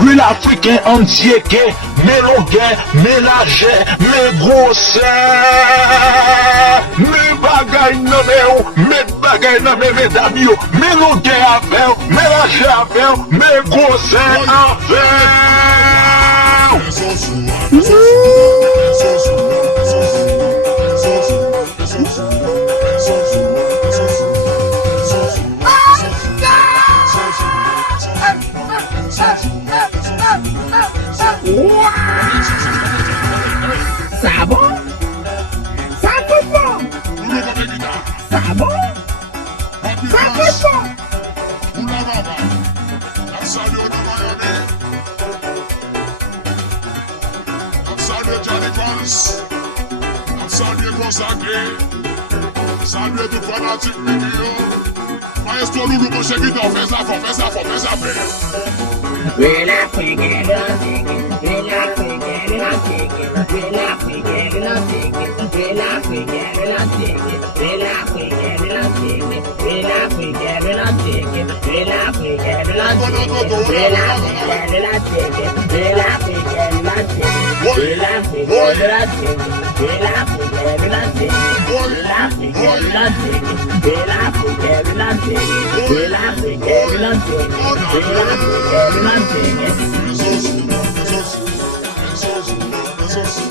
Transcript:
l'huile africaine entier, mes longueurs, mes largeurs, mes grosseurs, mes bagailles nommées, mes bagailles nommées, mes amis, mes longueurs à faire, mes largeurs à faire, mes grosseurs à faire. Ça bon? Ça fait bon? Ça bon? Ça fait bon? Salut consacré, salut tout fanatique vidéo. Maestro Loulou, mon chéri, fais ça fort, fais ça fort, fais ça faire. Well, I forget it, I'll take it. Well, I forget it, I'll take it. Well, I forget it, I'll take it. Well, I forget it, I'll take it. Well, I forget it, I'll take it. Well, I forget it, I'll take it. Well, I forget it, I'll take it. Well, I forget it, I'll take it. Well, I forget it, I'll take it. Well, I forget it, I'll take it. Well, I forget it, I'll take it. Well, I forget it, I'll take it. Well, I forget it, I'll take it. Well, I forget it, I'll take it. Well, I forget it, I'll take it.